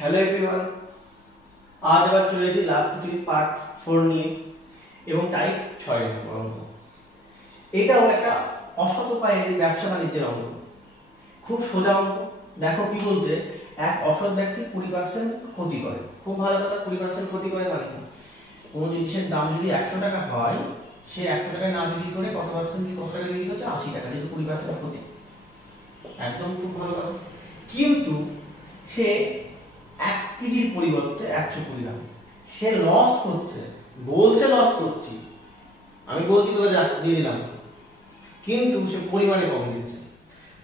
Hello everyone, আজ আবার চলে এসেছি লাস্ট পার্ট 4 নিয়ে এবং টাইপ 6 অঙ্ক। এটাও একটা অসৎ উপায়ে ব্যবসা বাণিজ্যের অঙ্ক, খুব সোজা অঙ্ক। দেখো কি বলছে, এক অসৎ ব্যক্তি 20% ক্ষতি করে। খুব ভালো কথা, 20% ক্ষতি করে মানে কি, কোনো জিনিসের দাম যদি 100 টাকা হয়, সে 100 টাকায় না বিক্রি করে কত পার্সেন্ট কত টাকা বিক্রি করছে, 80 টাকা, যেহেতু 20% ক্ষতি। একদম খুব ভালো কথা। কিন্তু সে 1 কেজির পরিবর্তে 120 গ্রাম সে লস করছে, বলছে লস করছি, আমি বলছি তোকে দিয়ে দিলাম, কিন্তু সে পরিমাণে কম দিচ্ছে।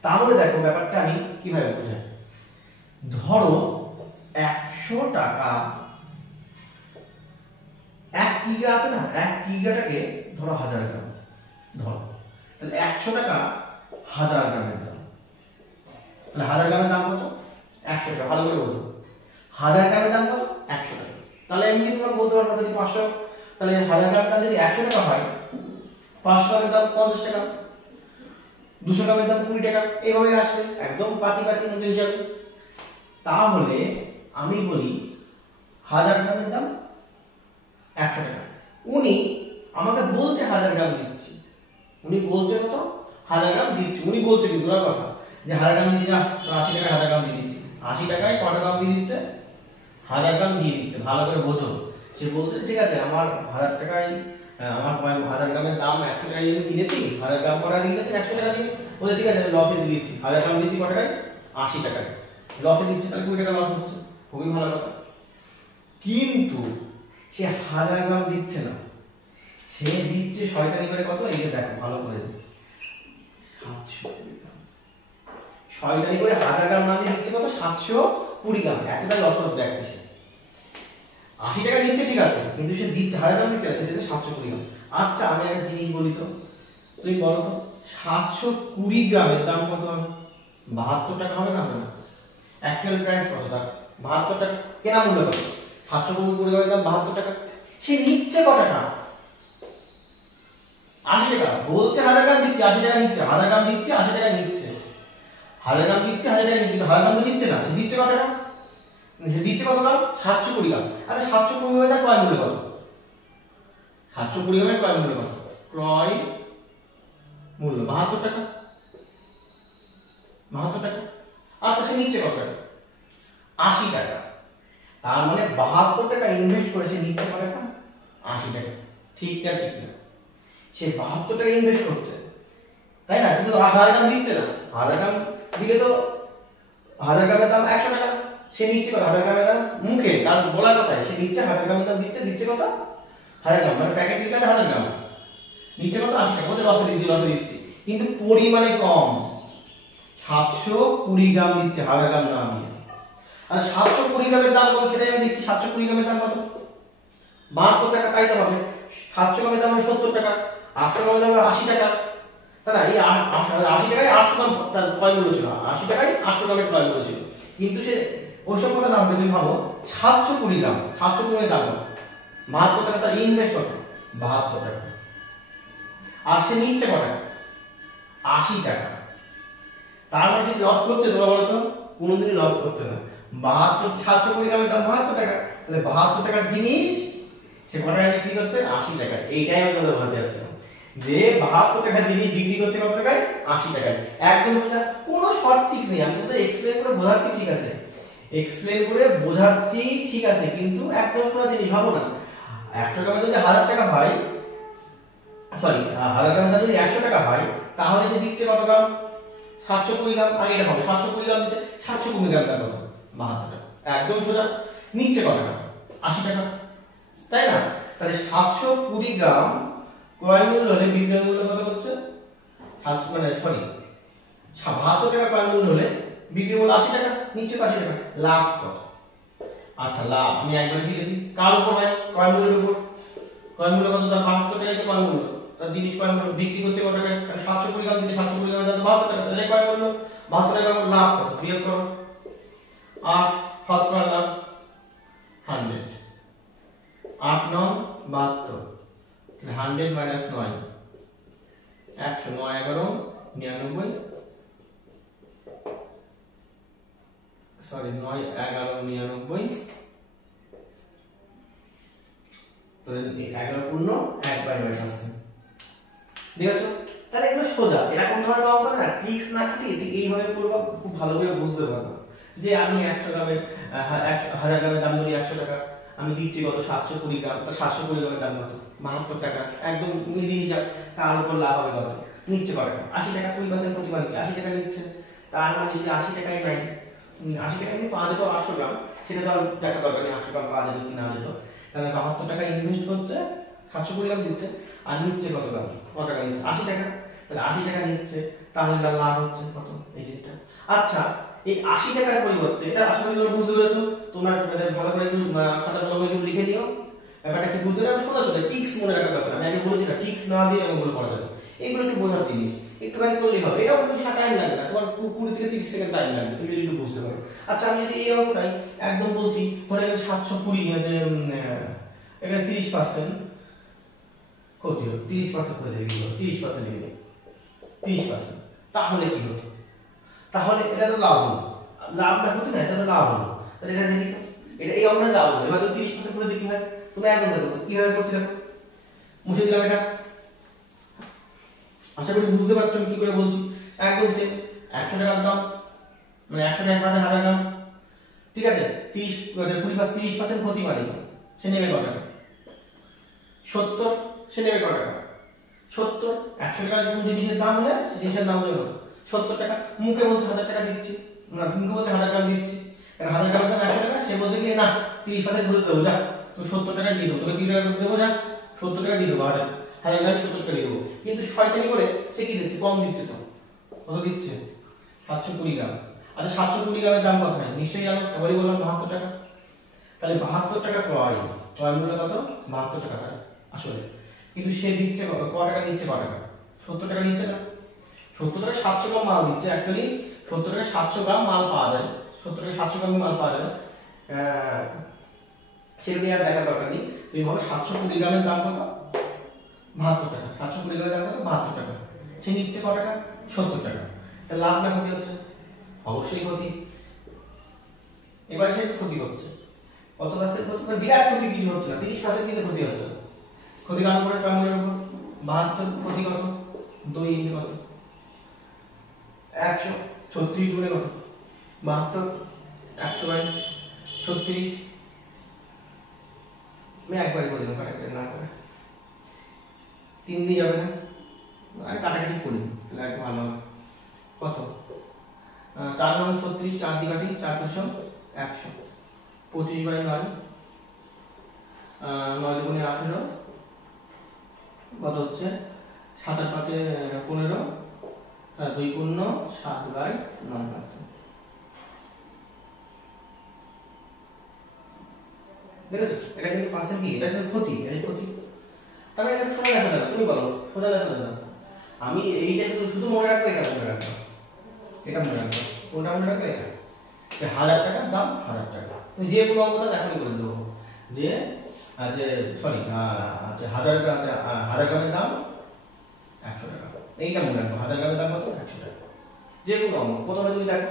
তাহলে দেখো ব্যাপারটা আমি কিভাবে বোঝাই। ধরো 100 টাকা 1 কিগ্রা আছে না, 1 কিগ্রাটাকে ধরো 1000 গ্রাম ধরো, তাহলে 100 টাকা 1000 গ্রামের দাম। তাহলে 1000 গ্রামের দাম কত? 100 টাকা। ভালো করে বোঝো, 1000 গ্রামের দাম কত? 100 টাকা। তাহলে এমনি তোমরা বলতে পারবে যদি 500, তাহলে 1000 গ্রামের দাম যদি 100 টাকা হয়, 500 গ্রামের দাম 50 টাকা, 200 গ্রামের দাম 20 টাকা, এইভাবে আসবে একদম পাতি মধ্যে হিসাবে। তাহলে আমি বলি 1000 গ্রামের দাম 100 টাকা। উনি আমাকে বলছে 1000 গ্রাম দিচ্ছি, উনি বলছে কত? 1000 গ্রাম দিচ্ছি। উনি বলছে কি দূরের কথা যে 1000 গ্রাম দিয়ে যা 80 টাকা 1000 গ্রাম দিয়ে দিচ্ছি। 80 টাকায় কত গ্রাম দিয়ে দিচ্ছে? 1000 গ্রাম দিয়ে দিচ্ছে। ভালো করে বোঝো, সে বলছে ঠিক আছে আমার 1000 টাকায় আমার 1000 গ্রামের দাম 100 টাকায় যদি কিনেছি, 1000 গ্রাম কটা দিয়ে দিচ্ছে 100 টাকা দিয়ে, বলে ঠিক আছে লসে দিয়ে দিচ্ছি। 1000 গ্রাম দিচ্ছি কত টাকায়? 80 টাকায় লসে দিচ্ছে, তাহলে 20 টাকা লস হচ্ছে। খুবই ভালো কথা। কিন্তু সে 1000 গ্রাম দিচ্ছে না, সে দিচ্ছে শয়তানি করে কত? এই যে দেখো ভালো করে 720 গ্রাম। শয়তানি করে 1000 গ্রাম না দিয়ে দিচ্ছে কত? 720 গ্রাম। এতটা লস হচ্ছে ব্যক্তি। সে 80 টাকা দিচ্ছে ঠিক আছে, কিন্তু সে দিচ্ছে 1000 গ্রাম দিচ্ছে, সে দিচ্ছে 720 গ্রাম। আচ্ছা আমি একটা জিনিস বলি তো, তুমি বলো তো 720 গ্রামের দাম কত হবে? 72 টাকা হবে না? হবে না? অ্যাকচুয়াল প্রাইস কত তার? 72 টাকা। কেনা মূল্য কত? 720 গ্রামের দাম 72 টাকা। সে নিচ্ছে কত টাকা? 80 টাকা। বলছে 1000 গ্রাম দিচ্ছে, 80 টাকা নিচ্ছে। 1000 গ্রাম দিচ্ছে, 80 টাকা নিচ্ছে। 1000 গ্রাম দিচ্ছে, 1000 টাকা নিচ্ছে, কিন্তু 1000 গ্রাম তো দিচ্ছে না, সে দিচ্ছে কত টাকা? সে দিচ্ছে কত গ্রাম? 720 গ্রাম। আচ্ছা 720 গ্রামের ক্রয় মূল্য কত? 720 গ্রামের ক্রয় মূল্য কত? ক্রয় মূল্য 72 টাকা। 72 টাকা। আচ্ছা সে নিচ্ছে কত টাকা? 80 টাকা। তার মানে 72 টাকা ইনভেস্ট করে সে নিচ্ছে কত টাকা? 80 টাকা। ঠিক না? ঠিক না? সে 72 টাকা ইনভেস্ট করছে, তাই না? কিন্তু 1000 গ্রাম দিচ্ছে না। 1000 গ্রাম দিলে তো 1000 গ্রামের দাম 100 টাকা। সে নিচ্ছে কত? 1000 গ্রামের দাম মুখে তার বলার কথাই সে নিচ্ছে 1000 গ্রামের দাম দিচ্ছে কত? 1000 গ্রাম, মানে প্যাকেট লিখে 1000 গ্রাম নিচ্ছে কত? 80 টাকা। বলছে লসে দিচ্ছি, কিন্তু পরিমাণে কম। 720 গ্রাম দিচ্ছে, 1000 গ্রাম না দিয়ে। আর 720 গ্রামের দাম কত সেটাই আমি দিচ্ছি। 720 গ্রামের দাম কত? 72 টাকা পাইতে হবে। 700 গ্রামের দাম 70 টাকা, 800 গ্রামের দাম 80 টাকা, তাই না? এই 80 টাকায় 800 গ্রাম তার ক্রয় মূল্য ছিল, 80 টাকায় 800 গ্রামের ক্রয় মূল্য ছিল। কিন্তু সে ওইসব কথা দাম তুমি ভাবো 720 গ্রাম, 720 গ্রামের দাম কত? 72 টাকা। তার ইনভেস্ট কত? 72 টাকা। আর সে নিচ্ছে কত টাকা? 80 টাকা। তার মানে সে লস করছে? তোমরা বলো তো, কোনোদিনই লস করছে না। 720 গ্রামের দাম 72 টাকা, তাহলে 72 টাকার জিনিস সে কত টাকায় বিক্রি করছে? 80 টাকায়। এইটাই আমি তোমাদের বলতে চাচ্ছিলাম যে 72 টাকার জিনিস বিক্রি করছে কত টাকায়? 80 টাকায়। একদম সোজা, কোনো শর্ট ট্রিক নেই। আমি তোমাদের এক্সপ্লেইন করে বোঝাচ্ছি ঠিক আছে, ঠিক আছে, কিন্তু একদম সোজা জিনিস ভাবো না। 100 টাকা যদি 1000 টাকা হয়, সরি 1000 গ্রাম যদি 100 টাকা হয়, তাহলে সে দিচ্ছে কত গ্রাম? 720 গ্রাম। আগে এটা ভাবো, 720 গ্রাম দিচ্ছে, 720 গ্রাম তার কত? 72 টাকা। একদম সোজা। নিচ্ছে কত টাকা? 80 টাকা, তাই না? তাহলে 720 গ্রাম ক্রয় মূল্য হলে বিক্রয় মূল্য কত হচ্ছে? 72 টাকা ক্রয় মূল্য হলে বিক্রয় মূল্য 80 টাকা, নিচ্ছে 80 টাকা। লাভ কত? আচ্ছা লাভ আমি একবার শিখেছি, কার উপর হয়? ক্রয় মূল্যের উপর। ক্রয় মূল্য কত? তার 72 টাকায় তো ক্রয় মূল্য। তার জিনিস ক্রয় মূল্য বিক্রি করতে কত টাকা? 720 গ্রাম দিতে 720 গ্রাম দাম 72 টাকা, তাহলে ক্রয় মূল্য 72 টাকা। লাভ কত? বিয়োগ করো, 8 শতকরা লাভ 100। 8 9 72, 100 মাইনাস 9 100, 9 11 99 সরি 9 11 99 তো 11 পূর্ণ 1/9%। ঠিক আছে, তাহলে এগুলো সোজা, এরকম ধরনের অঙ্ক না ট্রিক্স না খাটিয়ে ঠিক এইভাবে করবা, খুব ভালো করে বুঝতে পারবে যে আমি 100 গ্রামের 1000 গ্রামের দাম ধরি 100 টাকা, আমি দিচ্ছি কত 720 গ্রাম, 720 গ্রামের দাম কত 72 টাকা, একদম ইজি হিসাব। তার উপর লাভ হবে কত, নিচ্ছে কত 80 টাকা, 20% প্রতিবার 80 টাকা নিচ্ছে। তার মানে যদি 80 টাকাই নাই, 80 টাকা নিয়ে পাওয়া যেত 800 গ্রাম, সেটা তো আর দেখা দরকার নেই 800 গ্রাম পাওয়া যেত কি না যেত। তাহলে 72 টাকা ইনভেস্ট করছে, 720 গ্রাম দিচ্ছে, আর নিচ্ছে কত গ্রাম, কত টাকা নিচ্ছে 80 টাকা। তাহলে 80 টাকা নিচ্ছে, তাহলে তার লাভ হচ্ছে কত, এই যেটা। আচ্ছা, এই 80 টাকার পরিবর্তে, এটা আশা করি তোমরা বুঝতে পেরেছো, তোমরা ভালো করে একটু খাতা কলমে একটু লিখে নিও ব্যাপারটা কি বুঝতে পারো। সোজা সোজা টিক্স মনে রাখা দরকার, আমি আগে বলেছি না টিক্স না দিয়ে এগুলো করা যাবে, এগুলো একটু বোঝার জিনিস, একটুখানি করলেই হবে। এটাও কিন্তু টাইম লাগবে না, তোমার 20 থেকে 30 সেকেন্ড টাইম লাগবে, তুমি যদি একটু বুঝতে পারো। আচ্ছা, আমি যদি এই অঙ্কটাই একদম বলছি, ধরে এখানে 720 যে এখানে 30% ক্ষতি হলো, 30% করে দেবে, 30% লিখে দেবে 30%, তাহলে কি হতো, তাহলে এটা তো লাভ হলো, লাভ না হতো না, এটা তো লাভ হলো। তাহলে এটা দেখি তো, এটা এই অঙ্কটা লাভ হলো। এবার যদি 30% করে দেখি হয়, তুমি একদম দেখো কিভাবে করতে থাকো, মুছে দিলাম এটা। আশা করি বুঝতে পারছো আমি কি করে বলছি। একদম সেম 100 টাকার দাম, মানে 100 টাকা মানে 1000 গ্রাম, ঠিক আছে। 30% ক্ষতি মানে সে নেবে কত টাকা, 70, সে নেবে কত টাকা 70। 100 টাকার কোন জিনিসের দাম হলে সেই জিনিসের দাম হলে কত 70 টাকা। মুখে বলছে 1000 টাকা দিচ্ছি, না মুখে বলছে 1000 গ্রাম দিচ্ছি, কারণ 1000 গ্রামের দাম 100 টাকা, সে বলছে কি না 30% ঘুরে দেবো, যা তুমি 70 টাকা দিয়ে দেবো, তোকে কি টাকা করে দেবো, যা 70 টাকা দিয়ে দেবো, 1000 গ্রাম 70 টাকা দিয়ে দেবো। কিন্তু শয়তানি করে সে কি দিচ্ছে, কম দিচ্ছে, তো কত দিচ্ছে 720 গ্রাম। আচ্ছা 720 গ্রামের দাম কত হয় নিশ্চয়ই জানো, এবারে বললাম 72 টাকা। তাহলে 72 টাকা ক্রয়, ক্রয় মূল্য কত 72 টাকা আসলে। কিন্তু সে দিচ্ছে কত টাকা দিচ্ছে, কত টাকা 70 টাকা দিচ্ছে না, 70 টাকা 700 গ্রাম মাল দিচ্ছে। অ্যাকচুয়ালি 70 টাকা 700 গ্রাম মাল পাওয়া যায়, 70 টাকা 700 গ্রাম মাল পাওয়া যায়, সেটা আর দেখার দরকার নেই। তুমি ভাবো 720 গ্রামের দাম কত 72 টাকা, 720 গ্রামের দাম কত 72 টাকা, সে নিচ্ছে কত টাকা 70 টাকা। তাহলে লাভ না ক্ষতি হচ্ছে, অবশ্যই ক্ষতি। এবার সে ক্ষতি হচ্ছে, কত পার্সেন্ট ক্ষতি, মানে বিরাট ক্ষতি কিছু হচ্ছে না, 30% কিন্তু ক্ষতি হচ্ছে। ক্ষতি কার উপরে, কামড়ের উপর 72, ক্ষতি কত 2 ইঞ্চি কত 136 গুণে কত 72, 100/36। আমি একবারই করে দিলাম, কাটাকাটি না করে 3 দিয়ে যাবে না, আরে কাটাকাটি করি তাহলে একটু ভালো হবে। কত 4 9 36, 4 দিয়ে কাটি 4 5 100, 25/9, 9 গুণে 18, কত হচ্ছে 7 আর 5 15, 2 পূর্ণ 7/9%। দেখেছো এটা কিন্তু পার্সেন্ট কি, এটা কিন্তু ক্ষতি, এটা ক্ষতি। তাহলে এটা সোজা লেখা যাবে, তুমি বলো সোজা লেখা যাবে। আমি এইটা শুধু মনে রাখবো, এটা মনে রাখবো, এটা মনে রাখবো, কোনটা মনে রাখবে, এটা যে 1000 টাকার দাম 1000 টাকা। তুমি যে কোনো অঙ্কটা দেখাতে করে দেবো যে সরি 1000 গ্রামের দাম 100 টাকা, এইটা মনে রাখবো, 1000 গ্রামের দাম কত 100 টাকা। যে কোনো অঙ্ক প্রথমে তুমি দেখো,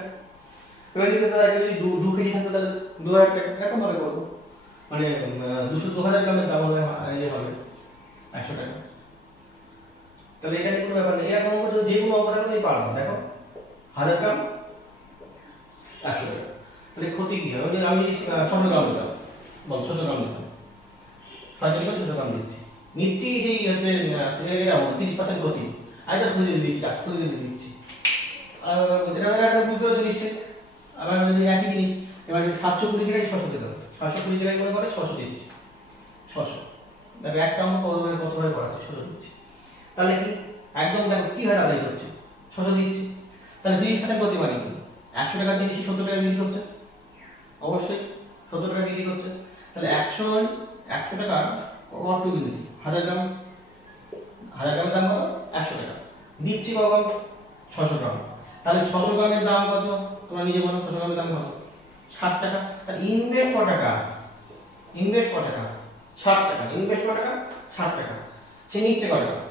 এবার যদি তাদের যদি 2 কেজি থাকবে তাহলে 2000 টাকা এরকম ভাবে করবো, মানে 2000 গ্রামের দাম হবে হবে 100 টাকা। তাহলে এটা নিয়ে কোনো ব্যাপার নেই, এরকম অঙ্ক যে কোনো অঙ্ক দেখো তুমি পারবে। দেখো 1000 গ্রাম 100 টাকা, তাহলে ক্ষতি কি হবে, আমি 600 গ্রাম দিলাম, বল 600 গ্রাম দিলাম, 600 গ্রাম দিচ্ছি, নিচ্ছি যেই হচ্ছে 30% ক্ষতি, আরেকটা ক্ষতি দিয়ে দিচ্ছি, ক্ষতি দিয়ে দিচ্ছি। আর এটা বুঝতে পারছো নিশ্চয়ই। আবার একই জিনিস, এবার 720 জায়গায় 600 দিলাম, 720 জায়গায় মনে করে 600 দিচ্ছি, 600 দেখো একটা অঙ্ক কতভাবে পড়াচ্ছে 600 দিচ্ছি। তাহলে কি একদম দেখো কি হয় তাড়াতাড়ি হচ্ছে, 600 দিচ্ছি। তাহলে 30% ক্ষতি মানে কি, 100 টাকার জিনিস 70 টাকা বিক্রি করছে, অবশ্যই 70 টাকা বিক্রি করছে। তাহলে 100 টাকা কত বিক্রি, 1000 গ্রাম, 1000 গ্রামের দাম কত 100 টাকা, দিচ্ছি কখন 600 গ্রাম। তাহলে 600 গ্রামের দাম কত, তোমরা নিজে বলো 600 গ্রামের দাম কত 60 টাকা। তাহলে ইনভেস্ট কত টাকা, ইনভেস্ট কত টাকা 60 টাকা, ইনভেস্ট কত টাকা 60 টাকা। সে নিচ্ছে কত টাকা,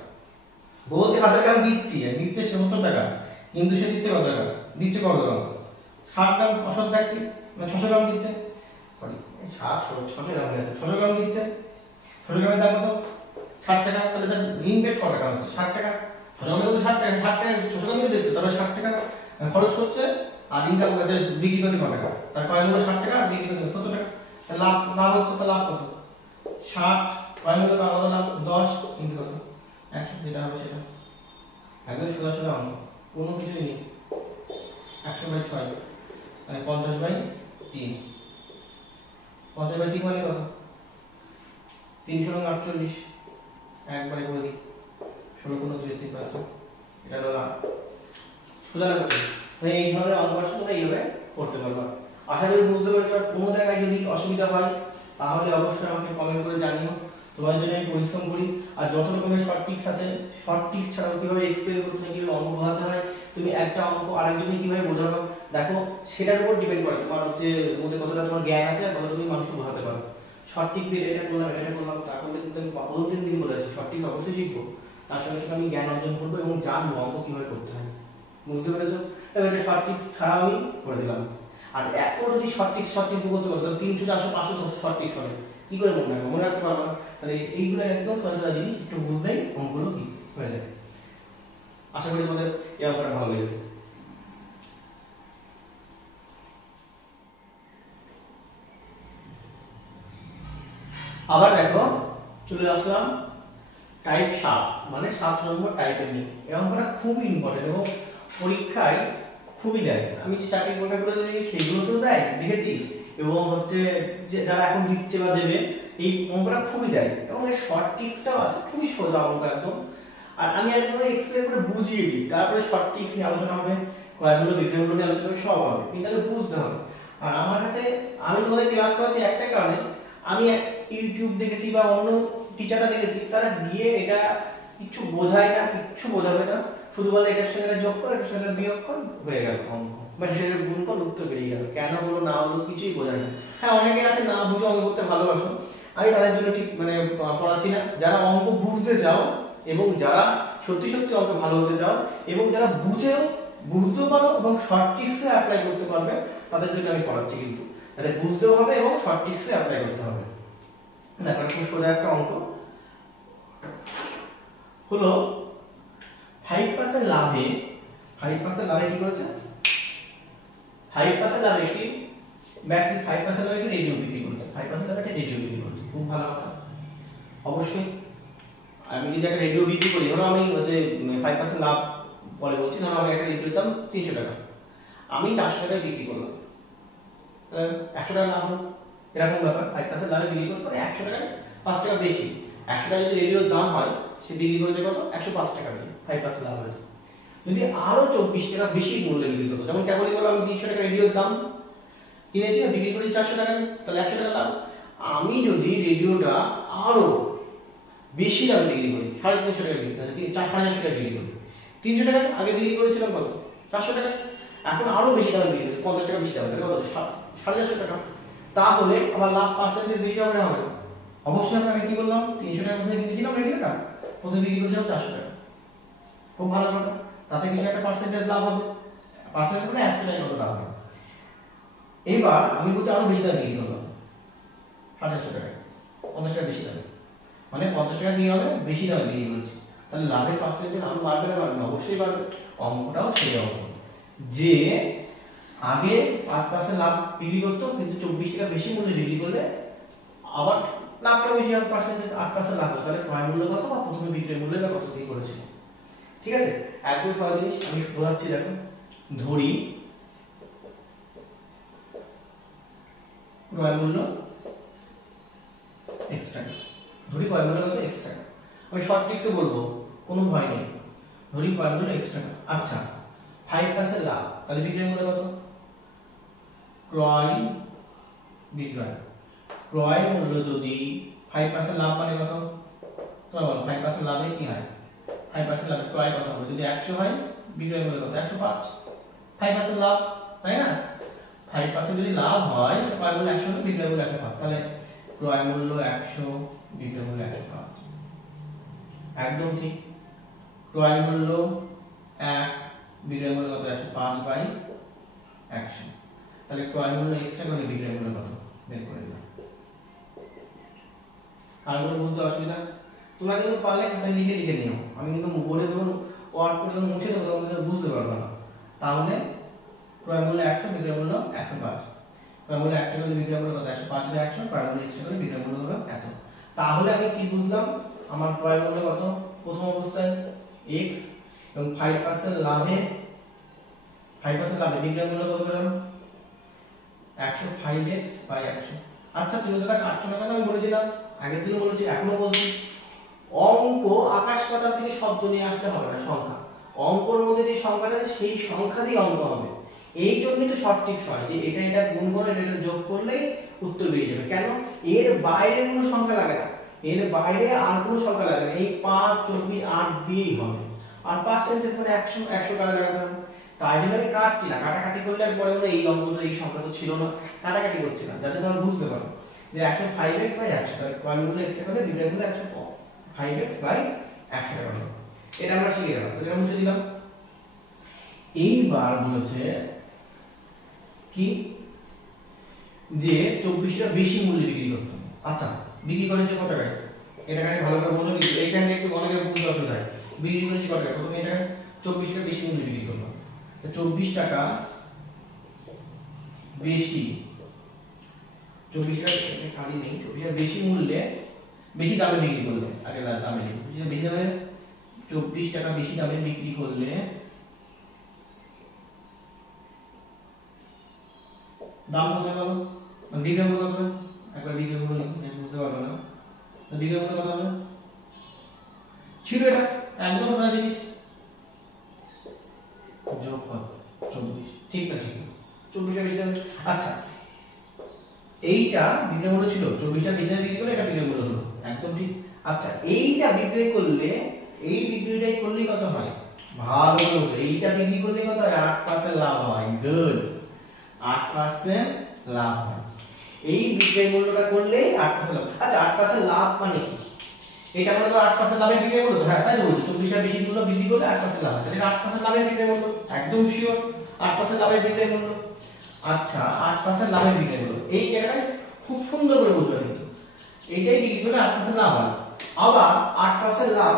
বলতে 1000 গ্রাম দিচ্ছি, দিচ্ছে 70 টাকা, কিন্তু সে দিচ্ছে কত টাকা, দিচ্ছে কত গ্রাম 60 গ্রাম অসৎ ব্যক্তি মানে 600 গ্রাম দিচ্ছে, সরি 600 গ্রাম হয়ে যাচ্ছে, 600 গ্রাম দিচ্ছে, 600 গ্রামের দাম কত 60 টাকা। তাহলে তার ইনভেস্ট কত টাকা হচ্ছে 60 টাকা, 600 গ্রামে তো 60 টাকা, 60 টাকা 600 গ্রাম দিচ্ছে, তবে 60 টাকা খরচ করছে আর ইনকাম করছে বিক্রি করতে কত টাকা, তার ক্রয় মূল্য 60 টাকা আর বিক্রি করতে 70 টাকা, তাহলে লাভ হচ্ছে, তো লাভ কত 60 ক্রয় মূল্য কত লাভ 10 ইনটু কত 100, যেটা হবে সেটা একদম সোজা সোজা অঙ্ক, কোনো কিছুই নেই। 100/6 মানে 50/3, 50/3 মানে কত 348, একবারে করে দিই 16×2 এটা হলো লাভ। সোজা না করতে এই ধরনের অঙ্ক আসলে তোমরা এইভাবে করতে পারবা। আশা করি বুঝতে পেরেছো। আর কোনো জায়গায় যদি অসুবিধা হয় তাহলে অবশ্যই আমাকে কমেন্ট করে জানিও, তোমার জন্য আমি পরিশ্রম করি। আর যত রকমের শর্ট টিক্স আছে, শর্ট টিক্স ছাড়াও কিভাবে এক্সপ্লেন করতে হয়, কিভাবে অঙ্ক বোঝাতে হয়, তুমি একটা অঙ্ক আরেকজনকে কিভাবে বোঝাবে দেখো, সেটার উপর ডিপেন্ড করে তোমার হচ্ছে মধ্যে কতটা তোমার জ্ঞান আছে আর কতটা তুমি মানুষকে বোঝাতে পারো। শর্ট টিক্স এটা করলাম তা করলে কিন্তু আমি প্রথম দিন বলে আছি শর্ট টিক্স অবশ্যই শিখবো, তার সঙ্গে সঙ্গে আমি জ্ঞান অর্জন করবো এবং জানবো অঙ্ক কিভাবে করতে হয়। বুঝতে পেরেছো? তবে এটা শর্ট টিক্স ছাড়াও আমি করে দিলাম। আর এত যদি শর্ট টিক্স করতে পারো তাহলে 300 400 500 শর্ট টিক্স হবে, কি করে মনে রাখতে পারবো না। তাহলে এইগুলো একদম সোজা সোজা জিনিস, একটু বুঝলেই অঙ্কগুলো কি হয়ে যাবে। আশা করি তোমাদের এই অঙ্কটা ভালো লেগেছে। আবার দেখো চলে আসলাম টাইপ 7 মানে 7 নম্বর টাইপের নিয়ে। এই অঙ্কটা খুবই ইম্পর্টেন্ট এবং পরীক্ষায় খুবই দেয়। আমি যে চাকরি পরীক্ষাগুলো দিই সেগুলোতেও দেয় দেখেছি, এবং হচ্ছে যে যারা এখন দিচ্ছে বা দেবে এই অঙ্কটা খুবই দেয়, এবং এর শর্ট টিক্সটাও আছে, খুবই সোজা অঙ্ক একদম। আর আমি একদম এক্সপ্লেন করে বুঝিয়ে দিই, তারপরে শর্ট টিক্স নিয়ে আলোচনা হবে, কয়েকগুলো বিক্রয়গুলো নিয়ে আলোচনা হবে, সব হবে, কিন্তু আগে বুঝতে হবে। আর আমার কাছে আমি তোমাদের ক্লাস করাচ্ছি একটাই কারণে, আমি ইউটিউব দেখেছি বা অন্য টিচাররা দেখেছি, তারা গিয়ে এটা কিছু বোঝায় না, কিছু বোঝাবে না, শুধু বলে এটার সঙ্গে যোগ কর, এটার সঙ্গে বিয়োগ কর, হয়ে গেল অঙ্ক, বা সেটার গুণ কর, উত্তর বেরিয়ে গেল। কেন হলো না হলো কিছুই বোঝায় না। হ্যাঁ অনেকে আছে না বুঝে অঙ্ক করতে ভালোবাসো, আমি তাদের জন্য ঠিক মানে পড়াচ্ছি না। যারা অঙ্ক বুঝতে চাও এবং যারা সত্যি সত্যি অঙ্ক ভালো হতে চাও এবং যারা বুঝতেও পারো এবং শর্ট টিক্সে অ্যাপ্লাই করতে পারবে, তাদের জন্য আমি পড়াচ্ছি। কিন্তু তাদের বুঝতেও হবে এবং শর্ট টিক্সে অ্যাপ্লাই করতে হবে। দেখো খুব সোজা একটা অঙ্ক হলো 5% লাভে, 5% লাভে কি করেছে, 5% লাভে কি ব্যক্তি 5% লাভে কি রেডিও বিক্রি করেছে, 5% লাভে একটা রেডিও বিক্রি করেছে, খুব ভালো কথা। অবশ্যই আমি যদি একটা রেডিও বিক্রি করি, ধরো আমি যে 5% লাভ পরে বলছি, ধরো আমি একটা রেডিওর দাম 300 টাকা, আমি 400 টাকায় বিক্রি করলাম, 100 টাকা লাভ হলো, এরকম ব্যাপার। 5% লাভে বিক্রি করতে পারে 100 টাকায় 5 টাকা বেশি, 100 টাকা যদি রেডিওর দাম হয় সে বিক্রি করতে কত 105 টাকা দিয়ে, 5% লাভ হয়েছে। যদি আরো 24 টাকা বেশি মূল্যে বিক্রি করতো, যেমন কেবলই বললাম আমি 300 টাকা রেডিওর দাম কিনেছি, বিক্রি করি 400 টাকায়, তাহলে 100 টাকা লাভ। আমি যদি রেডিওটা আরো বেশি দামে বিক্রি করি, 350 টাকা বিক্রি করি, 450 টাকা বিক্রি করি, 300 টাকায় আগে বিক্রি করেছিলাম কত 400 টাকায়, এখন আরো বেশি দামে বিক্রি করি, 50 টাকা বেশি দামে, কত 450 টাকা, তাহলে আমার লাভ পার্সেন্টেজ বেশি হবে না? হবে। অবশ্যই আমি কি বললাম 300 টাকা মধ্যে কিনেছিলাম রেডিওটা, প্রথমে বিক্রি করেছিলাম 400 টাকা, খুব ভালো কথা, তাতে কিছু একটা পার্সেন্টেজ লাভ হবে, পার্সেন্টেজ মানে 100 টাকা কত লাভ হবে। এবার আমি বলছি আরো বেশি দামে বিক্রি করলাম 450 টাকা, 50 টাকা বেশি দামে, মানে 50 টাকা কি হবে বেশি দামে বিক্রি করছি, তাহলে লাভের পার্সেন্টেজ আরো বাড়বে না বাড়বে না? অবশ্যই বাড়বে। অঙ্কটাও সেই অঙ্ক যে আগে 5% লাভ বিক্রি করতো, কিন্তু 24 টাকা বেশি মূল্যে বিক্রি করলে আবার লাভটা বেশি হবে, পার্সেন্টেজ 8% লাভ হবে, তাহলে ক্রয় মূল্য কত বা প্রথমে বিক্রয় মূল্য কত দিয়ে করেছিল। ঠিক আছে, একদম সহজ জিনিস আমি বোঝাচ্ছি। দেখো ধরি ক্রয় মূল্য x টাকা, ধরি ক্রয় মূল্য কত x টাকা, আমি শর্ট ট্রিক্সে বলবো, কোনো ভয় নেই, ধরি ক্রয় মূল্য x টাকা। আচ্ছা 5% লাভ, তাহলে বিক্রয় মূল্য কত, ক্রয় বিক্রয়, ক্রয় মূল্য যদি 5% লাভ মানে কত, তোমার বলো 5% লাভে কি হয়, 5% লাভে ক্রয় কত হবে, যদি 100 হয় বিক্রয় মূল্য কত 105, 5% লাভ তাই না, 5% যদি লাভ হয় ক্রয় মূল্য 100 হলে বিক্রয় মূল্য 105, তাহলে ক্রয় মূল্য 100 বিক্রয় মূল্য 105, একদম ঠিক। ক্রয় মূল্য 1 বিক্রয় মূল্য কত 105 বাই 100। তাহলে ক্রয় মূল্য x টাকা হলে বিক্রয় মূল্য কত বের করে দাও। আর কোনো বুঝতে অসুবিধা? তোমরা কিন্তু পারলে খাতায় লিখে লিখে নিও, আমি কিন্তু বোর্ডে যখন ওয়ার্ড করে যখন মুছে দেবো তখন বুঝতে পারবে না। তাহলে ক্রয় মূল্য 100, বিক্রয় মূল্য 105। ক্রয় মূল্য 1 টাকা হলে বিক্রয় মূল্য কত? 105 বাই 100, ক্রয় মূল্য x টাকা হলে বিক্রয় মূল্য কত? এত। তাহলে আমি কি বুঝলাম? আমার ক্রয় মূল্য কত প্রথম অবস্থায় x এবং 5% লাভে 5% লাভে বিক্রয় মূল্য কত পেলাম? 105x by 100। আচ্ছা তুমি যেটা কাটছো না কেন আমি বলেছিলাম, আগের দিনও বলেছি এখনো বলছি, অঙ্ক আকাশ পাতাল থেকে শব্দ নিয়ে আসতে হবে না, সংখ্যা। অঙ্কর মধ্যে যে সংখ্যাটা আছে সেই সংখ্যা দিয়ে অঙ্ক হবে। এই জন্যই তো শর্ট ট্রিক্স হয় যে এটা গুণ করে এটা যোগ করলেই উত্তর বেরিয়ে যাবে। কেন? এর বাইরে কোনো সংখ্যা লাগে না, এর বাইরে আর কোনো সংখ্যা লাগে না, এই 5 24 8 দিয়েই হবে। আর পার্সেন্টেজ মানে 100 100 টাকা লাগাতে হবে। তাই জন্য আমি কাটছি না, কাটাকাটি করলে আর পরে এই অঙ্ক তো এই সংখ্যা তো ছিল না, কাটাকাটি করছি না, যাতে তোমরা বুঝতে পারো যে 105x বাই 100, তাহলে ক্রয় মূল্য x টাকা হলে বিক্রয় মূল্য 105x বাই 100 টাকা হলো। এটা আমরা শিখে গেলাম, তো এটা মুছে দিলাম। এইবার বলেছে কি যে 24টা বেশি মূল্যে বিক্রি করতে হবে। আচ্ছা বিক্রি করেছে কত টাকায়? এটা কানে ভালো করে বোঝো, কিন্তু এইখানে একটু অনেকের বুঝতে অসুবিধা হয়। বিক্রি করেছে কত টাকা? প্রথমে এটা 24 টাকা বেশি মূল্যে বিক্রি করলো, 24 টাকা বেশি, 24 টাকা খালি নেই, 24 টাকা বেশি মূল্যে বেশি দামে বিক্রি করলে, আগে দামে বেশি দামে 24 টাকা বেশি দামে বিক্রি করলে দাম কত হবে? বিক্রয় মূল্য কত? একবার বিক্রয় মূল্য লিখুন, বুঝতে পারবে না। তো বিক্রয় মূল্য কত হবে? ছিল এটা একদম সোজা জিনিস, যোগ কত? 24। ঠিক না? ঠিক না, 24 টাকা বেশি দামে। আচ্ছা এইটা বিক্রয় মূল্য ছিল, 24 টাকা বেশি দামে বিক্রি করলে এটা বিক্রয় মূল্য হলো, একদম ঠিক। আচ্ছা এইটা বিক্রয় করলে, এই বিক্রয়টাই করলে কত হয়? ভালো করে এইটা বিক্রি করলে কত হয়? 8% লাভ হয়। গুড, 8% লাভ হয়। এই বিক্রয় মূল্যটা করলে 8% লাভ। আচ্ছা 8% লাভ মানে কি? এটা মানে তো 8% লাভের বিক্রয় মূল্য, হ্যাঁ তাই তো বলছি, 24 টাকা বেশি মূল্য বিক্রি করলে 8% লাভ হয়। এটা 8% লাভের বিক্রয় মূল্য, একদম শিওর 8% লাভের বিক্রয় মূল্য। আচ্ছা 8% লাভের বিক্রয় মূল্য, এই জায়গাটায় খুব সুন্দর করে বুঝবে, কিন্তু এইটাই বিক্রি করলে 8% লাভ হয়। আবার 8% লাভ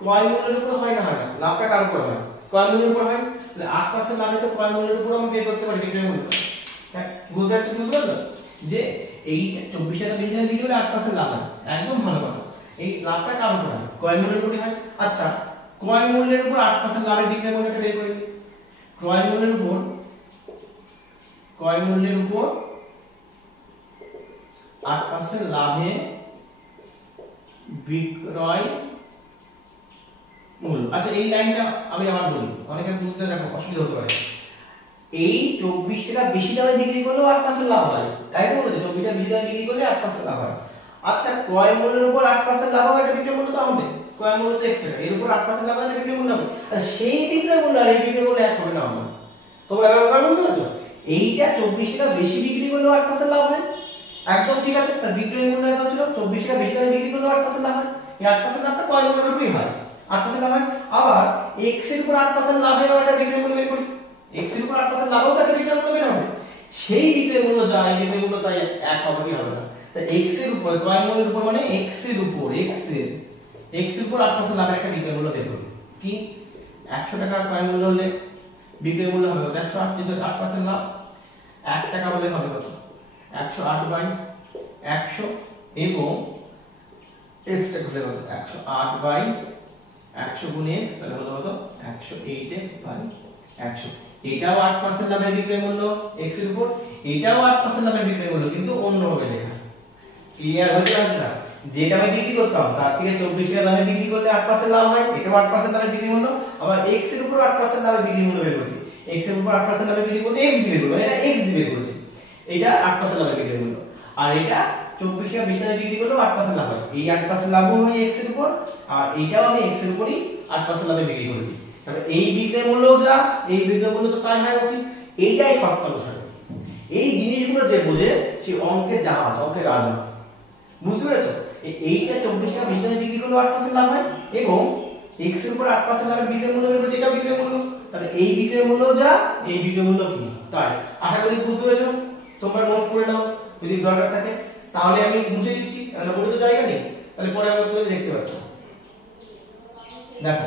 ক্রয় মূল্যের উপর হয় না, হয় না? লাভটা কার উপর হয়? ক্রয় মূল্যের উপর হয়। তাহলে 8% লাভে তো ক্রয় মূল্যের উপর আমি বের করতে পারি বিক্রয় মূল্য। হ্যাঁ বুঝতে পারছো? বুঝতে পারছো যে এই 24 টাকা বেশি দামে বিক্রি করলে 8% লাভ হয়, একদম ভালো কথা। এই লাভটা কার উপর হয়? ক্রয় মূল্যের উপরই হয়। আচ্ছা ক্রয় মূল্যের উপর 8% লাভের বিক্রয় মূল্যটা বের করে নিই। ক্রয় মূল্যের উপর 8% লাভে বিক্রয় মূল্য। আচ্ছা এই লাইনটা আমি আবার বলি, অনেকে বুঝতে দেখো অসুবিধা হতে পারে। এই 24 টাকা বেশি দামে বিক্রি করলেও 8% লাভ হয়, তাই তো বলেছে 24 টাকা বেশি দামে বিক্রি করলে 8% লাভ হয়। আচ্ছা ক্রয় মূল্যের উপর 8% লাভ হয়, এটা বিক্রয় মূল্য তো হবে। ক্রয় মূল্য তো x টাকা, এর উপর 8% লাভ হয়, এটা বিক্রয় মূল্য হবে। আচ্ছা সেই বিক্রয় মূল্য আর এই বিক্রয় মূল্য এক হবে না, হবে না। তোমরা ব্যাপার বুঝতে পারছো? এইটা 24 টাকা বেশি বিক্রি করলেও 8% লাভ হয়, একদম ঠিক আছে। তার বিক্রয় মূল্য কত ছিল? 24 টাকা বেশি দামে বিক্রি করলেও 8% লাভ হয়। এই 8% লাভটা ক্রয় মূল্যের উপরই হয়, 8% লাভ হয়। আবার x এর উপর 8% লাভ হয়, এটা বিক্রয় মূল্য বের করি। x এর উপর 8% লাভ হবে, তার বিক্রয় মূল্য বের হবে। সেই বিক্রয় মূল্য যা, এই বিক্রয় মূল্য তাই এক হবে কি হবে না? তা x এর উপর ক্রয় মূল্যের উপর মানে x এর উপর, x এর উপর 8% লাভের একটা বিক্রয় মূল্য বের করি। কি 100 টাকার ক্রয় মূল্য হলে বিক্রয় মূল্য হবে কত? 108, কিন্তু 8% লাভ 1 টাকা হলে হবে কত? 108 বাই 100 এবং x টা হলে কত? 108 বাই 100 গুণ x, তাহলে হলো কত? 108 বাই 100। এটাও 8% লাভের বিক্রয় মূল্য x এর উপর, এটাও 8% লাভের বিক্রয় মূল্য, কিন্তু অন্যভাবে লেখা। ক্লিয়ার হচ্ছে না? যেটা আমি বিক্রি করতাম তার থেকে 24 টাকা দামে বিক্রি করলে 8% লাভ হয়, এটাও 8% লাভের বিক্রি মূল্য। আবার x এর উপর 8% লাভের বিক্রি মূল্য বের করছি, x এর উপর 8% লাভের বিক্রি করলে x দিবে করব, এটা x দিবে করছি, এটা 8% লাভের বিক্রি মূল্য। আর এটা 24 টাকা বেশি দামে বিক্রি করলেও 8% লাভ হয়, এই 8% লাভও হয় x এর উপর, আর এইটাও আমি x এর উপরই 8% লাভে বিক্রি করেছি। তাহলে এই বিক্রয় মূল্য যা, এই বিক্রয় মূল্য তো তাই হয় উচিত। এইটাই শর্ত অনুসারে। এই জিনিসগুলো যে বোঝে সে অঙ্কের জাহাজ, অঙ্কের রাজা। বুঝতে পেরেছো? এইটা 24 টাকা বেশি দামে বিক্রি করলেও 8% লাভ হয় এবং x এর উপর 8% লাভের বিক্রয় মূল্য বের করেছে, এটা বিক্রয় মূল্য। তাহলে এই বিক্রয় মূল্য যা, এই বিক্রয় মূল্য কি তাই। আশা করি বুঝতে পেরেছো, তোমরা নোট করে নাও যদি দরকার থাকে। তাহলে আমি মুছে দিচ্ছি, কারণ বলে তো জায়গা নেই, তাহলে পরে আবার তুমি দেখতে পাচ্ছ। দেখো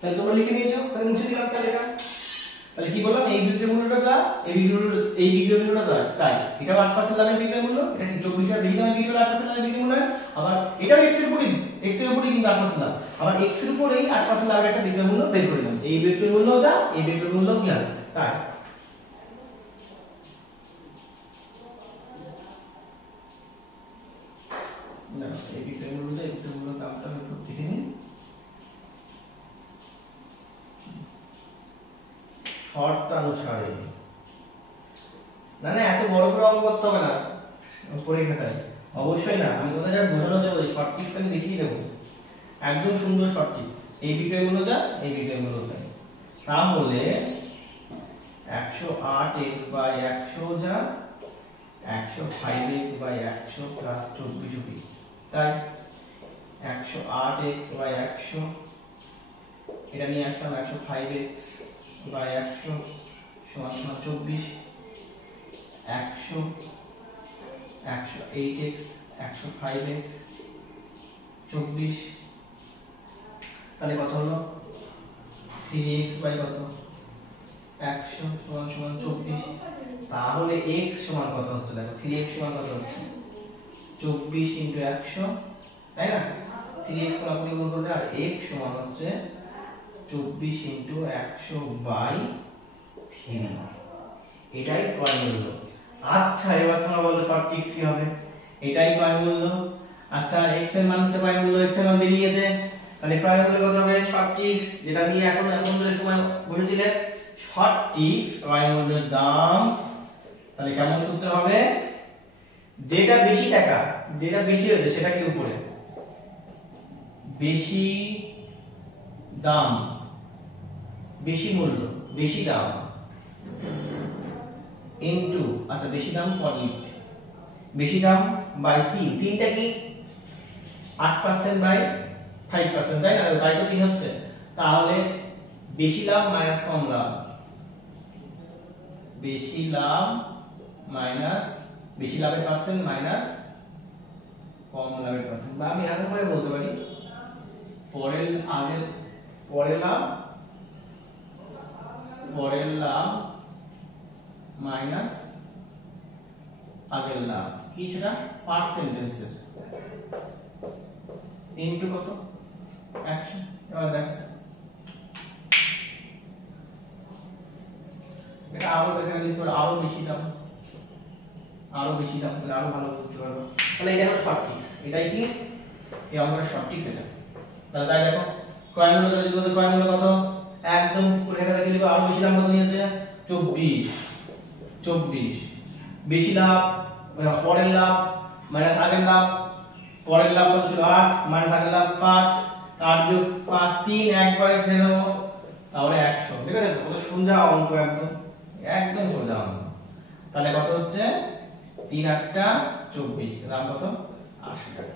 তাহলে তোমরা লিখে নিয়েছো, তাহলে মুছে দিলাম তাহলে। তাহলে কি বললাম, এই বিক্রয় মূল্যটা যা, এই বিক্রয় মূল্যটা তাই। এটা 8% লাভের বিক্রয় মূল্য, এটা কি 24 টাকা বেশি দামের বিক্রয় 8% লাভের বিক্রয় মূল্য। আবার এটাও x এর উপরই কিন্তু 8% লাভ। আবার x এর উপরেই 8% লাভের একটা বিক্রয় মূল্য বের করে নিলাম। এই বিক্রয় মূল্য যা, এই বিক্রয় মূল্য কি হবে তাই। না এই বিক্রয় মূল্যটা, এই বিক্রয় মূল্য দামটা আমি একটু দেখে নিই। শর্তানুসারে না না, এত বড় করে অঙ্ক করতে হবে না পরে খাতায়, অবশ্যই না। আমি কথা যা বোঝানো যাবে শর্ট ট্রিক্স আমি দেখিয়ে দেবো, একদম সুন্দর শর্ট ট্রিক্স। এই বিক্রয় মূল্য যা, এই বিক্রয় মূল্য তাই। তাহলে 108x বাই 100 যা, 105x বাই 100 প্লাস 24 তাই। 108x বাই 100 এটা নিয়ে আসলাম, 105x বাই 100 সমান 24, 100 108x 105x 24, তাহলে কত হলো 3x বাই কত 100 সমান সমান 24। তাহলে x সমান কত হচ্ছে, দেখো 3x সমান কত হচ্ছে 24 ইনটু 100 তাই না। 3x পুরোপুরি গুণ করলে আর x সমান হচ্ছে 24 ইনটু 100 বাই 3, এটাই ক্রয় মূল্য। আচ্ছা এবার তোমরা বলো শর্ট ট্রিক্স কি হবে, এটাই ক্রয় মূল্য। আচ্ছা x এর মান হতে ক্রয় মূল্য, x এর মান বেরিয়ে গেছে, তাহলে ক্রয় মূল্য কত হবে শর্ট ট্রিক্স, যেটা নিয়ে এখন ধরে সময় বলেছিলে শর্ট ট্রিক্স ক্রয় মূল্যের দাম। তাহলে কেমন সূত্র হবে, যেটা বেশি টাকা, যেটা বেশি হচ্ছে সেটা কি উপরে, বেশি দাম, বেশি মূল্য, বেশি দাম ইনটু, আচ্ছা বেশি দাম পর লিখছি, বেশি দাম বাই 3, 3টা কি 8% বাই 5% তাই না, তাই তো 3 হচ্ছে। তাহলে বেশি লাভ মাইনাস কম লাভ, বেশি লাভ মাইনাস বেশি লাভের পার্সেন্ট মাইনাস কম লাভের পার্সেন্ট, বা আমি এরকম ভাবে বলতে পারি পরের লাভ মাইনাস আগের লাভ, কি সেটা পার্সেন্টেজের ইনটু কত 100। এবার দেখ এটা আরো দেখে নিতে হবে, আরো বেশি দাম, আরো বেশি দাম, তাহলে আরো ভালো বুঝতে পারবো। তাহলে এটা হলো শর্ট ট্রিক্স, এটাই কি এই অঙ্কের শর্ট ট্রিক্স এটা। তাহলে তাই দেখো ক্রয় মূল্য যদি বলতে, ক্রয় মূল্য কত একদম রেখা দেখে লিখো, আরো বেশি দাম কত নিয়েছে 24, বেশি লাভ পরের লাভ মাইনাস আগের লাভ, পরের লাভ কত ছিল 8 মাইনাস আগের লাভ 5, 8 বিয়োগ 5 3, একবারে ছেড়ে দেবো, তাহলে 100। ঠিক আছে, কত সোজা অঙ্ক, একদম একদম সোজা অঙ্ক। তাহলে কত হচ্ছে 3 8টা 24, দাম কত 80 টাকা।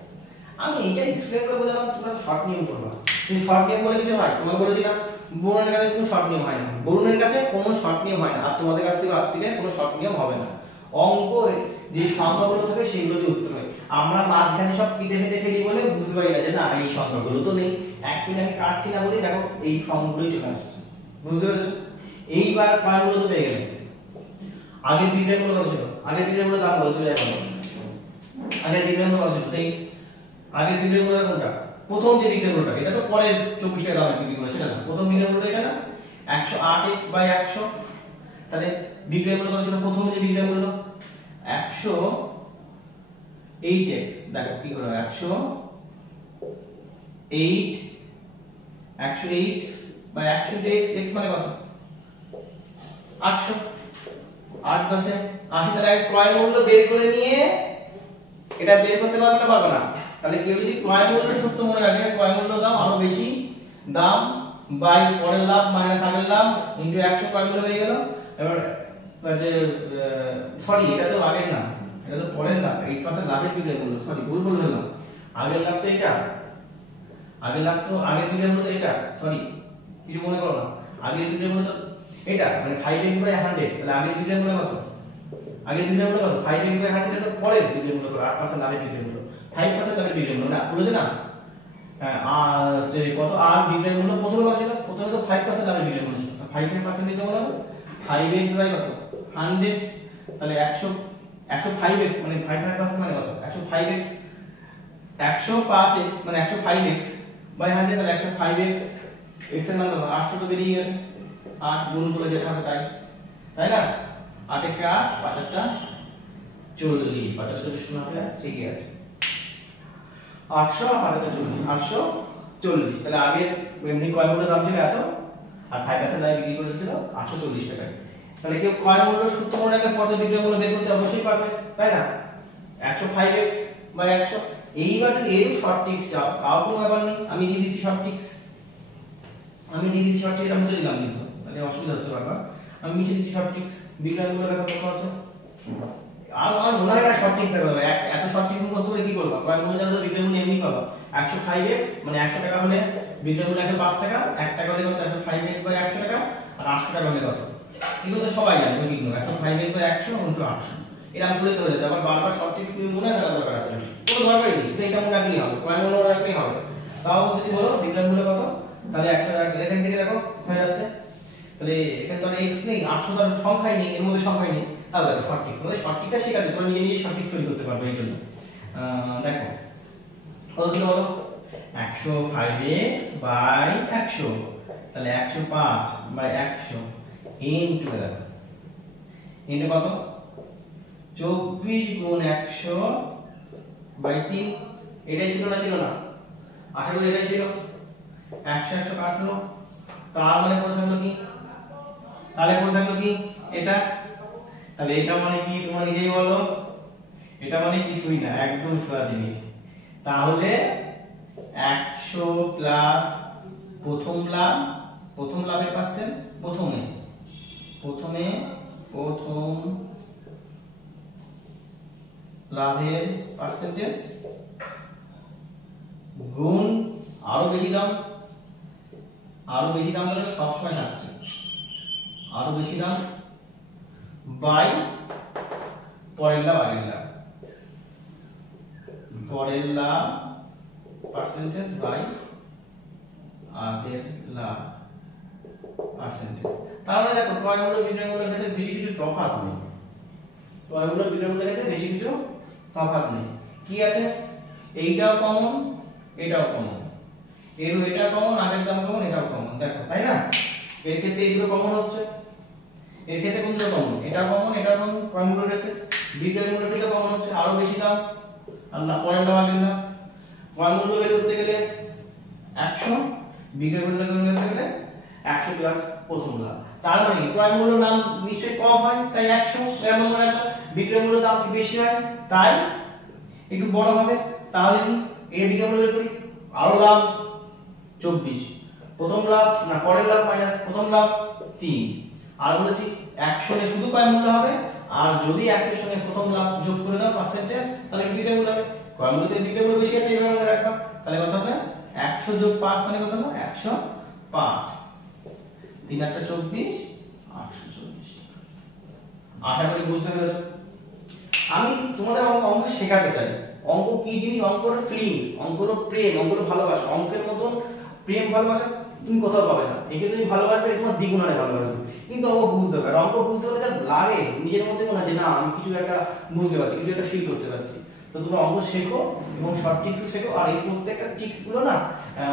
আমি এইটা এক্সপ্লেইন করে বোঝালাম, তোমরা শর্ট নিয়ম করবা। তুমি শর্ট নিয়ম বলে কিছু হয়, তোমাকে বলেছিলাম বরুণের কাছে কোনো শর্ট নিয়ম হয় না, বরুণের কাছে কোনো শর্ট নিয়ম হয় না, আর তোমাদের কাছ থেকে আজ থেকে কোনো শর্ট নিয়ম হবে না। অঙ্ক যে সংখ্যাগুলো থাকে সেগুলো দিয়ে উত্তর হয়। আমরা মাঝখানে সব কেটে ফেটে ফেলি বলে বুঝতে পারি না যে না এই সংখ্যাগুলো তো নেই, অ্যাকচুয়ালি আমি কাটছি না বলেই দেখো এই ফর্মগুলোই চলে আসছে। বুঝতে পেরেছো? এইবার ক্রয়মূল্য তো পেয়ে গেলে। আগের বিক্রয়মূল্য কত ছিল, আগের বিক্রয়মূল্য দাম কত তুমি দেখো, আগের বিক্রয়মূল্য কত ছিল, সেই আগের বিক্রয়মূল্য কোনটা, প্রথম যে বিক্রয়মূল্যটা, এটা তো পরের 24 টাকা দামের বিক্রি করে সেটা না, প্রথম বিক্রয়মূল্যটা এটা না 108x বাই 100। তাহলে বিক্রয়মূল্য কত ছিল, প্রথম যে বিক্রয়মূল্য 108x, দেখো কি করে 108 বাই 108x, x মানে কত 800, 8 10 80। তাহলে ক্রয় মূল্য বের করে নিয়ে এটা বের করতে পারবে না, পারবে না। তাহলে কেউ যদি ক্রয় মূল্য সূত্র মনে রাখে, ক্রয় মূল্য দাম আরো বেশি দাম বাই পরের লাভ মাইনাস আগের লাভ ইনটু 100, ক্রয় মূল্য হয়ে গেল। এবার যে সরি এটা তো আগের না, এটা তো পরের লাভ, 8% লাভের বিক্রয় মূল্য, সরি ভুল বললাম, আগের লাভ তো এটা, আগের লাভ তো আগের বিক্রয় মূল্য তো এটা, সরি কিছু মনে করো না, আগের বিক্রয় মূল্য তো এটা, মানে 5x বাই 100, তাহলে আগের বিক্রয় মূল্য কত, আগের বিক্রয় মূল্য কত, 5x বাই 100 তো পরের বিক্রয় মূল্য, 8% লাভের বিক্রয় মূল্য, 5% লাভের বিক্রয় মূল্য না, বুঝলে না? হ্যাঁ, আর যে কত আর বিক্রয় মূল্য প্রথমে কত ছিল, প্রথমে তো 5% লাভের বিক্রয় মূল্য ছিল, 5% বিক্রয় মূল্য 5x বাই কত 100, তাহলে 105x মানে 5% মানে কত, 105x 105x মানে 105x বাই 100, তাহলে 105x x এর মান কত, 800 তো বেরিয়ে গেছে, 8 গুণ করে যেটা হবে তাই, তাই না? 8 এর 8, 5 এর 40, 5 এর 40 শূন্য হাতে ঠিকই আছে, 800 আর 5 এর 40, 840, তাহলে আগে এমনি কয় মূল্য দাম ছিল এত, আর 5% লাভ বিক্রি করেছিল 840 টাকায়, তাহলে কেউ কয় মূল্য সূত্র মনে রাখলে পরে বিক্রয় মূল্য বের করতে অবশ্যই পারবে, তাই না? 105x বাই 100, এইবার যদি এর শর্ট ট্রিক্স চাও তাও কোনো ব্যাপার নেই, আমি দিয়ে দিচ্ছি শর্ট ট্রিক্স, আমি দিয়ে দিচ্ছি শর্ট ট্রিক্স, আমি মুছে দিলাম কিন্তু তাহলে অসুবিধা হচ্ছে বারবার, আমি মুছে দিচ্ছি শর্ট ট্রিক্স, বিক্রয় মূল্য দেখো কত আছে, আর মনে হয় না শর্ট ট্রিক্স দেখো, এত শর্ট ট্রিক্স মুখস্থ করে কি করবা, কয় মূল্য জানো তো বিক্রয় মূল্য এমনি পাবা, 105x মানে 100 টাকা হলে বিক্রয় মূল্য 105 টাকা, 1 টাকা হলে কত, 105x বাই 100 টাকা, আর 800 টাকা হলে কত, এগুলো তো সবাই জানে, তুমি কি করবে, 105x বাই 100 * 800, এরকম করে তো হয়ে যাবে, আবার বারবার শর্ট ট্রিক্স তুমি মনে রাখার দরকার আছে কোনো দরকারই নেই, এটা মনে রাখলেই হবে, কয় মূল্য রাখলেই হবে, তাও যদি বলো বিক্রয় মূল্য কত, তাহলে একটা এখান থেকে দেখো হয়ে যাচ্ছে, তাহলে এখানে তো x নেই, 800 তার সংখ্যাই নেই, এর মধ্যে সংখ্যাই নেই, তাহলে দেখো শর্ট ট্রিক্স, তোমাদের শর্ট ট্রিক্সটা শেখাতে তোমরা নিজে নিজে শর্ট ট্রিক্স তৈরি করতে পারবে, এই জন্য দেখো কত ছিল বলো, 105x বাই 100, তাহলে 105 বাই 100 ইনটু দেখো ইনটু কত, 24 গুণ 100 বাই 3, এটাই ছিল না, ছিল না, আশা করি এটাই ছিল, 100 100 কাটলো, তার মানে পড়ে থাকলো কি, তাহলে পড়ে থাকলো কি এটা, তাহলে এটা মানে কি তোমরা নিজেই বলো, এটা মানে কিছুই না, একদম সোজা জিনিস, তাহলে 100 প্লাস প্রথম লাভের পার্সেন্ট, প্রথম লাভের পার্সেন্টেজ গুণ আরো বেশি দাম মানে সবসময় থাকছে, আরো বেশি দাম বাই পরের লাভ পার্সেন্টেজ বাই আগের লাভ পার্সেন্টেজ, তাহলে দেখো ক্রয় মূল্য বিক্রয় মূল্যের ক্ষেত্রে বেশি কিছু তফাৎ নেই, ক্রয় মূল্য বিক্রয় মূল্যের ক্ষেত্রে বেশি কিছু তফাৎ নেই, কি আছে, এইটাও কমন, এটাও কমন, এর এটা কমন, আগের দাম কমন, এটাও কমন, দেখো তাই না? এর ক্ষেত্রে এগুলো কমন হচ্ছে, এর ক্ষেত্রে কোনগুলো কমন, এটা কমন, এটা কমন, ক্রয় মূল্যের ক্ষেত্রে, বিক্রয় মূল্যের ক্ষেত্রে কমন হচ্ছে আরো বেশি দাম, আর না পরের লাভ আগের লাভ, ক্রয় মূল্য বের করতে গেলে 100, বিক্রয় মূল্য বের করতে গেলে 100 প্লাস প্রথম লাভ, তার মানে ক্রয় মূল্য দাম নিশ্চয়ই কম হয় তাই 100, এর মনে রাখো, বিক্রয় মূল্য দাম বেশি হয় তাই একটু বড় হবে, তাহলে কি এর বিক্রয় মূল্য বের করি, আরো লাভ 24, প্রথম লাভ না পরের লাভ মাইনাস প্রথম লাভ 3, আর বলেছি 100 এ শুধু ক্রয় মূল্য হবে, আর যদি 100 এর সঙ্গে প্রথম লাভ যোগ করে দাও পার্সেন্টেজ, তাহলে বিক্রয় মূল্য হবে, ক্রয় মূল্যতে বিক্রয় মূল্য বেশি আছে এইভাবে মনে রাখবা, তাহলে কত হবে 100 যোগ 5 মানে কত হবে 105, 3 8 24, 824, আশা করি বুঝতে পেরেছো। আমি তোমাদের অঙ্ক শেখাতে চাই, অঙ্ক কি জিনিস, অঙ্কর ফিলিংস, অঙ্কর প্রেম, অঙ্কর ভালোবাসা, অঙ্কের মতন প্রেম ভালোবাসা তুমি কোথাও পাবে না, একে তুমি ভালোবাসবে তোমার দ্বিগুণে ভালোবাসবে, কিন্তু অঙ্ক বুঝতে হবে, আর অঙ্ক বুঝতে হলে যা লাগে নিজের মধ্যে মনে হয় যে না আমি কিছু একটা বুঝতে পারছি, কিছু একটা ফিল করতে পারছি, তো তোমরা অঙ্ক শেখো এবং শর্ট ট্রিক্স শেখো, আর এই প্রত্যেকটা ট্রিক্স গুলো না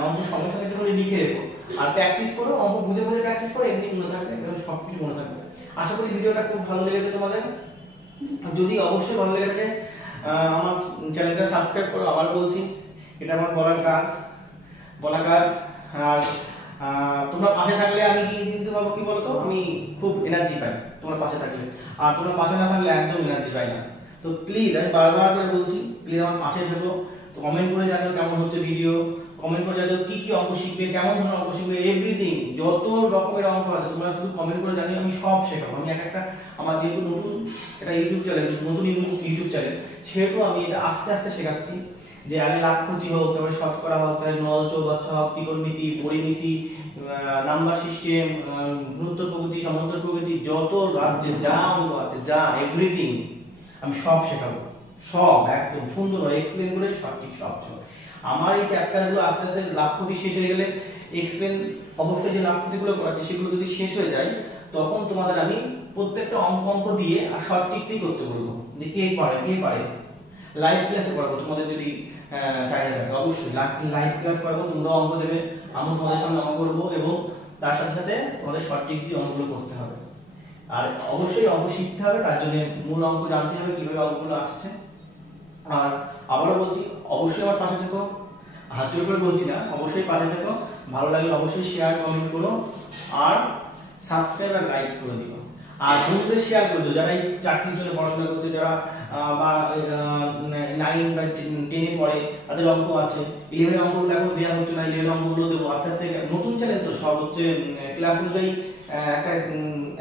অঙ্ক সঙ্গে সঙ্গে করে লিখে রেখো, আর প্র্যাকটিস করো, অঙ্ক বুঝে বুঝে প্র্যাকটিস করো, এমনি মনে থাকবে এবং সবকিছু মনে থাকবে। আশা করি ভিডিওটা খুব ভালো লেগেছে তোমাদের, যদি অবশ্যই ভালো লেগে থাকে আমার চ্যানেলটা সাবস্ক্রাইব করো, আবার বলছি এটা আমার বলার কাজ, আর তোমরা পাশে থাকলে আমি কিন্তু বাবু কি বলতো, আমি খুব এনার্জি পাই তোমরা পাশে থাকলে, আর তোমরা পাশে না থাকলে একদম এনার্জি পাই না, তো প্লিজ আমি বারবার করে বলছি প্লিজ আমার পাশে থেকো, তো কমেন্ট করে জানিও কেমন হচ্ছে ভিডিও, কমেন্ট করে জানিও কি কি অঙ্ক শিখবে, কেমন ধরনের অঙ্ক শিখবে, এভরিথিং যত রকমের অঙ্ক আছে তোমরা শুধু কমেন্ট করে জানিও, আমি সব শেখাবো। আমি একটা আমার যেহেতু নতুন একটা ইউটিউব চ্যানেল, নতুন ইউটিউব চ্যানেল, সেহেতু আমি এটা আস্তে আস্তে শেখাচ্ছি। যে আগে লাভ ক্ষতি হোক, তারপরে শতকরা হোক, তারপরে নল চৌবাচ্চা হোক, ত্রিকোণমিতি, পরিমিতি, নাম্বার সিস্টেম, গুণোত্তর প্রকৃতি, সমান্তর প্রকৃতি, যত রাজ্যে যা অঙ্ক আছে, যা এভরিথিং আমি সব শেখাবো, সব একদম সুন্দর এক্সপ্লেন করে সঠিক সব। আমার এই চ্যাপ্টারগুলো আস্তে আস্তে লাভ ক্ষতি শেষ হয়ে গেলে, এক্সপ্লেন অবস্থায় যে লাভ ক্ষতিগুলো করাচ্ছে সেগুলো যদি শেষ হয়ে যায়, তখন তোমাদের আমি প্রত্যেকটা অঙ্ক দিয়ে আর শর্ট টিপসই করতে বলবো, যে কে পারে লাইভ ক্লাসে পড়াবো। তোমাদের যদি চাহিদা থাকে অবশ্যই লাইভ ক্লাস করাবো, তোমরা অঙ্ক দেবে, আমি তোমাদের সামনে অঙ্ক করবো, এবং তার সাথে সাথে তোমাদের শর্ট টিপস দিয়ে অঙ্কগুলো করতে হবে। আর অবশ্যই অঙ্ক শিখতে হবে, তার জন্য মূল অঙ্ক জানতে হবে কিভাবে অঙ্কগুলো আসছে। আর আবারও বলছি, অবশ্যই আমার পাশে থেকো, হাত জোর করে বলছি না, অবশ্যই পাশে থেকো। ভালো লাগলে অবশ্যই শেয়ার কমেন্ট করো, আর সাবস্ক্রাইব আর লাইক করে দিও। আর বন্ধুদের শেয়ার করে দিও যারা এই চাকরির জন্য পড়াশোনা করতে, যারা বা 9 বা 10 পড়ে, তাদের অঙ্ক আছে। 11 অঙ্কগুলো এখন দেওয়া হচ্ছে না, 11 অঙ্কগুলো দেবো আস্তে আস্তে। নতুন চ্যানেল তো, সব হচ্ছে ক্লাস অনুযায়ী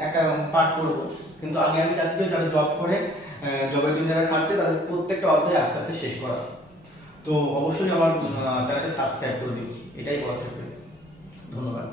একটা পাঠ করবো, কিন্তু আগে আমি চাচ্ছি যারা জব করে, জবের জন্য যারা খাটছে, তাদের প্রত্যেকটা অধ্যায় আস্তে আস্তে শেষ করা। তো অবশ্যই আমার চ্যানেলটা সাবস্ক্রাইব করে দিই, এটাই বলার থাকবে। ধন্যবাদ।